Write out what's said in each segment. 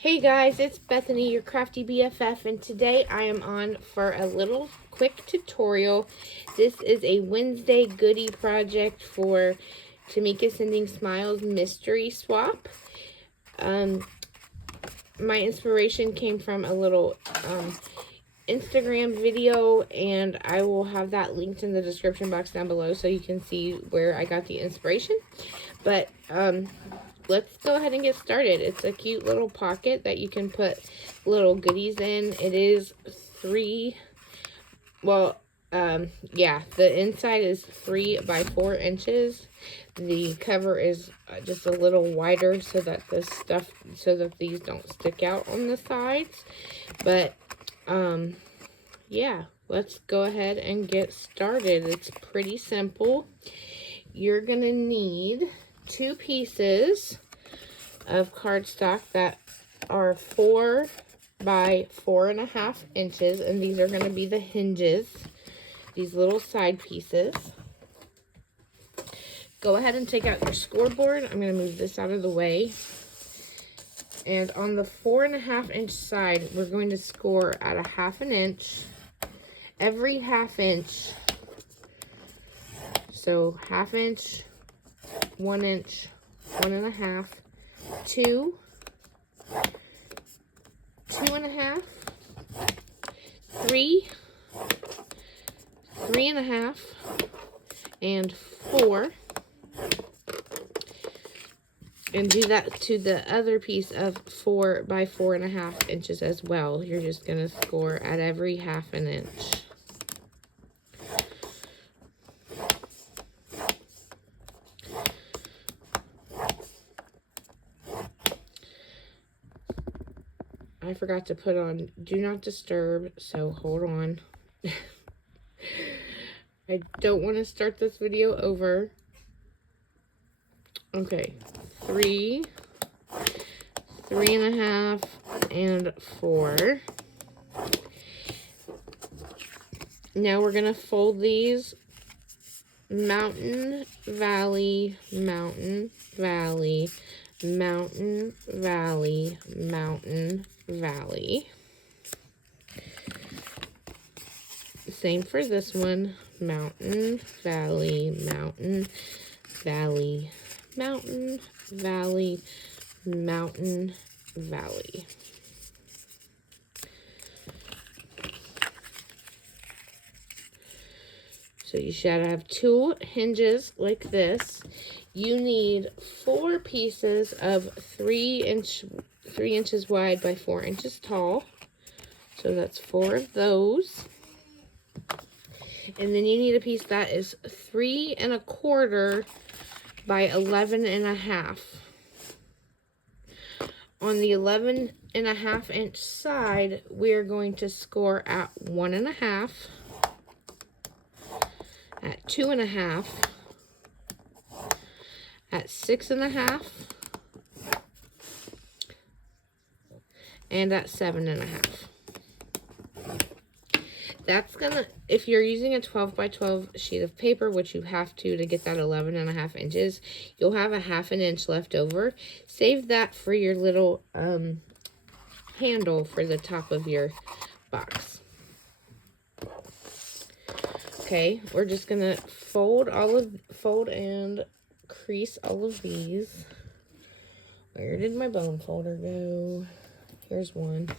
Hey guys, it's Bethany, your crafty BFF, and today I am on for a little quick tutorial. This is a Wednesday goodie project for Tamika Sending Smiles mystery swap. My inspiration came from a little Instagram video, and I will have that linked in the description box down below so you can see where I got the inspiration. But let's go ahead and get started. It's a cute little pocket that you can put little goodies in. It is the inside is 3 by 4 inches. The cover is just a little wider so that these don't stick out on the sides. But yeah, let's go ahead and get started. It's pretty simple. You're gonna need 2 pieces of cardstock that are 4 by 4.5 inches, and these are going to be the hinges, these little side pieces. Go ahead and take out your scoreboard. I'm going to move this out of the way. And on the 4.5 inch side, we're going to score at a 1/2 inch. Every 1/2 inch. So 1/2 inch, 1 inch, 1.5, 2, 2.5, 3, 3.5, and 4. And do that to the other piece of 4 by 4.5 inches as well. You're just going to score at every 1/2 inch. I forgot to put on Do Not Disturb, so hold on. I don't want to start this video over. Okay, 3, 3.5, and 4. Now we're going to fold these mountain, valley, mountain, valley, mountain, valley, mountain, valley. Same for this one. Mountain, valley, mountain, valley, mountain, valley, mountain, valley. So you should have 2 hinges like this. You need 4 pieces of 3 inches wide by 4 inches tall. So that's 4 of those. And then you need a piece that is 3.25 by 11.5. On the 11.5 inch side, we're going to score at 1.5, at 2.5, at 6.5, and at 7.5. That's gonna, if you're using a 12 by 12 sheet of paper, which you have to get that 11.5 inches, you'll have a 1/2 inch left over. Save that for your little handle for the top of your box. Okay, we're just gonna fold and crease all of these. Where did my bone folder go? Here's one.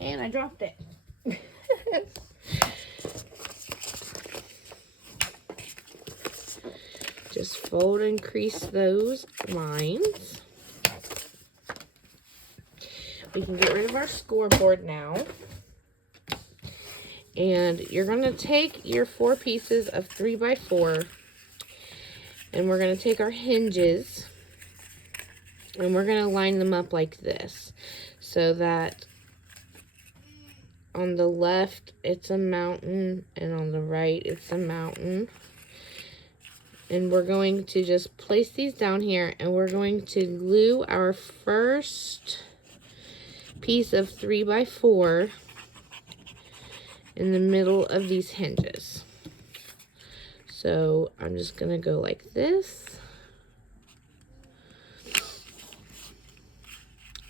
And I dropped it. Just fold and crease those lines. We can get rid of our scoreboard now. And you're going to take your 4 pieces of 3 by 4, and we're going to take our hinges, and we're going to line them up like this, so that on the left it's a mountain, and on the right it's a mountain. And we're going to just place these down here, and we're going to glue our first piece of 3 by 4 in the middle of these hinges. So I'm just going to go like this.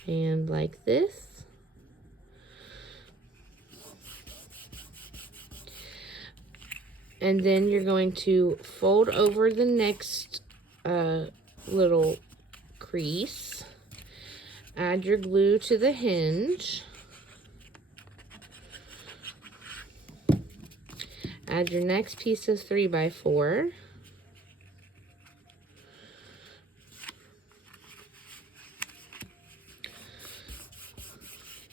and like this. And then you're going to fold over the next little crease. Add your glue to the hinge. Add your next piece of 3x4.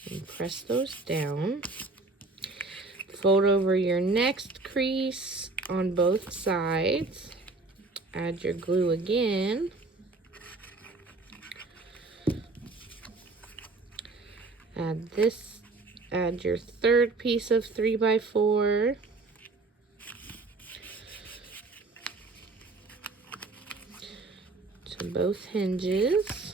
And press those down. Fold over your next crease on both sides. Add your glue again. Add your third piece of 3x4. To both hinges.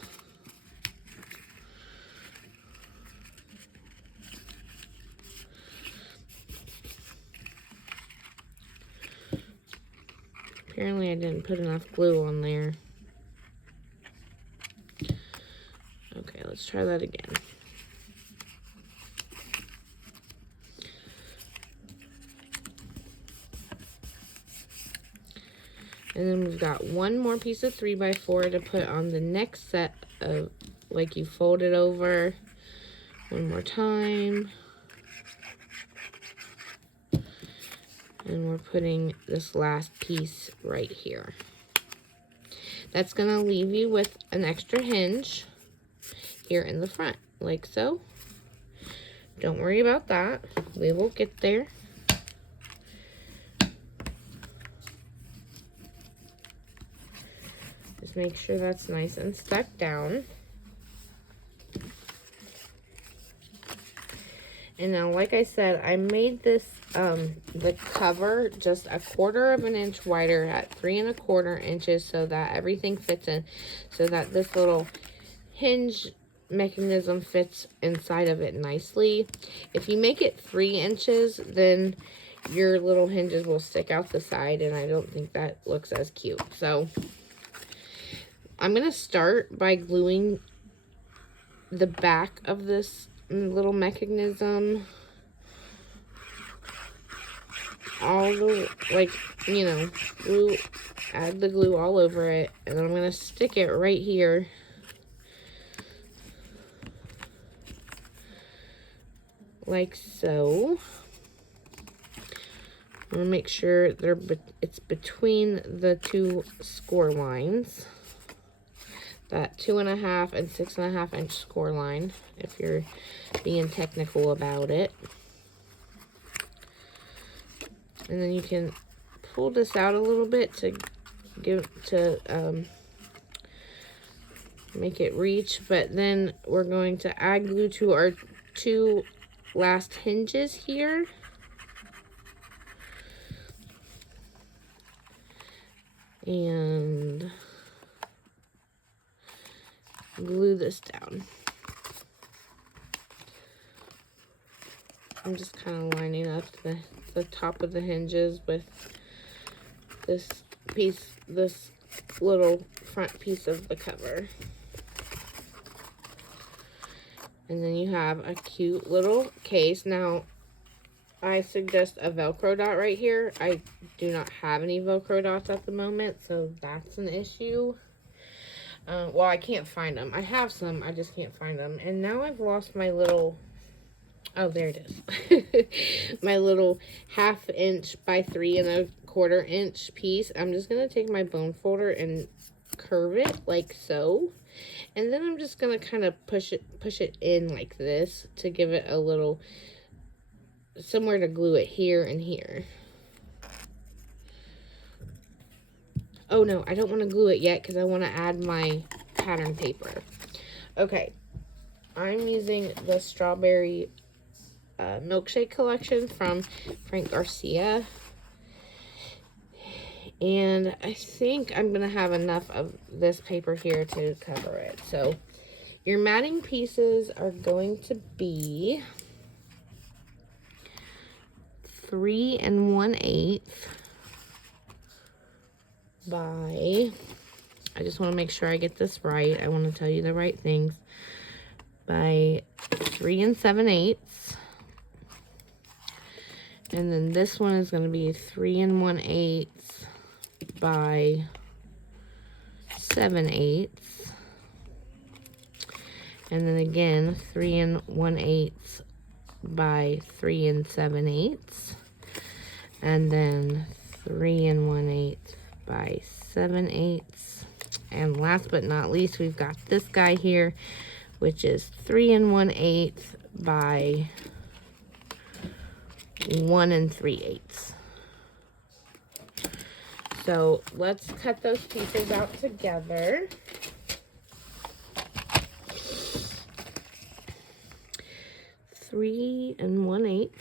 Apparently I didn't put enough glue on there. Okay, let's try that again. And then we've got one more piece of 3x4 to put on the next set of, like you fold it over one more time. And we're putting this last piece right here. That's gonna leave you with an extra hinge here in the front, like so. Don't worry about that. We will get there. Just make sure that's nice and stuck down. And now, like I said, I made this, the cover just 1/4 inch wider at 3 1/4 inches so that everything fits in, so that this little hinge mechanism fits inside of it nicely. If you make it 3 inches, then your little hinges will stick out the side, and I don't think that looks as cute. So I'm going to start by gluing the back of this little mechanism all the, like, you know, glue, add the glue all over it, and then I'm going to stick it right here. Like so. I'm going to make sure it's between the two score lines. That 2.5 and 6.5 inch score line, if you're being technical about it. And then you can pull this out a little bit to make it reach, but then we're going to add glue to our two last hinges here. And glue this down. I'm just kind of lining up the top of the hinges with this piece, this little front piece of the cover. And then you have a cute little case. Now, I suggest a Velcro dot right here. I do not have any Velcro dots at the moment, so that's an issue. Well, I can't find them. I have some, I just can't find them. And now I've lost my little, oh, there it is. My little 1/2 inch by 3 1/4 inch piece. I'm just going to take my bone folder and curve it like so. And then I'm just going to kind of push it in like this to give it a little, somewhere to glue it here and here. Oh no, I don't want to glue it yet because I want to add my pattern paper. Okay, I'm using the strawberry milkshake collection from Frank Garcia. And I think I'm going to have enough of this paper here to cover it. So your matting pieces are going to be 3 1/8 by, I just want to make sure I get this right. I want to tell you the right things. by 3 7/8. And then this one is going to be 3 1/8 by 7/8. And then again, 3 1/8 by 3 7/8. And then 3 1/8 by 7/8. And last but not least, we've got this guy here, which is 3 1/8 by 1 3/8. So let's cut those pieces out together. Three 1/8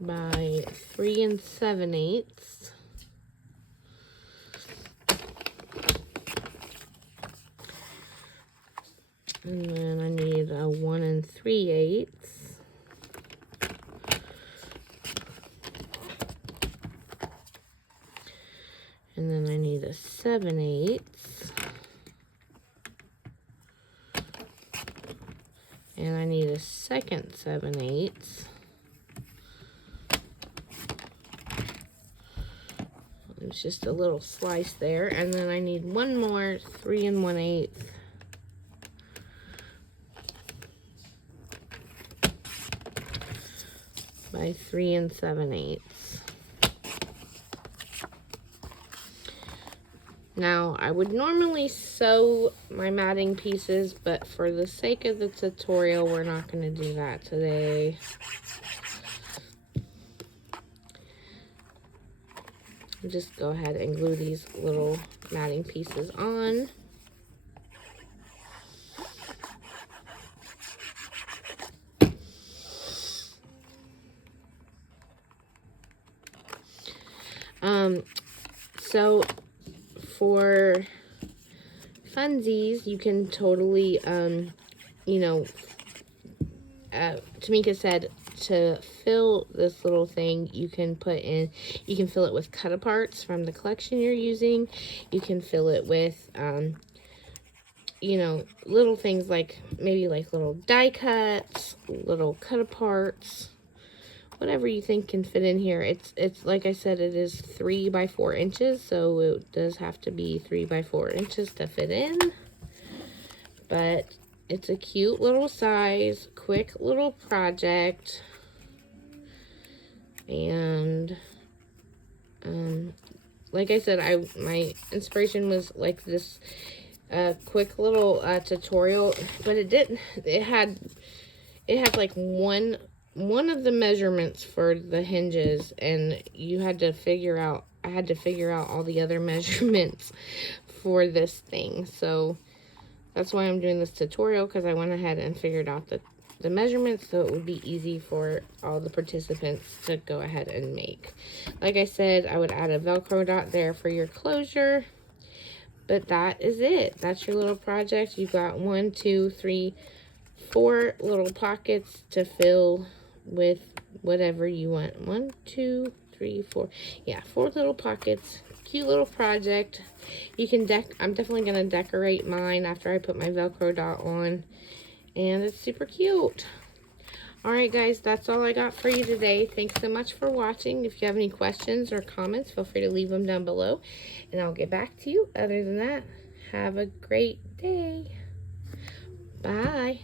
by 3 7/8. And then I need a 1 3/8. And then I need a 7/8. And I need a second 7/8. There's just a little slice there. And then I need one more 3 1/8. By 3 7/8. Now, I would normally sew my matting pieces, but for the sake of the tutorial, we're not going to do that today. Just go ahead and glue these little matting pieces on. So for funsies, you can totally, you know, Tamika said to fill this little thing, you can fill it with cut-aparts from the collection you're using. You can fill it with, you know, little things like, maybe like little die cuts, little cut-aparts, whatever you think can fit in here. It's like I said, it is 3 by 4 inches, so it does have to be 3 by 4 inches to fit in. But it's a cute little size, quick little project. And like I said, my inspiration was like this quick little tutorial, but it had like one of the measurements for the hinges, and I had to figure out all the other measurements for this thing. So that's why I'm doing this tutorial, because I went ahead and figured out the measurements, so it would be easy for all the participants to go ahead and make. Like I said, I would add a Velcro dot there for your closure, but that is it. That's your little project. You've got 1, 2, 3, 4 little pockets to fill with whatever you want. 1, 2, 3, 4. Yeah, 4 little pockets. Cute little project. You can I'm definitely going to decorate mine after I put my Velcro dot on. And it's super cute. Alright guys, that's all I got for you today. Thanks so much for watching. If you have any questions or comments, feel free to leave them down below, and I'll get back to you. Other than that, have a great day. Bye.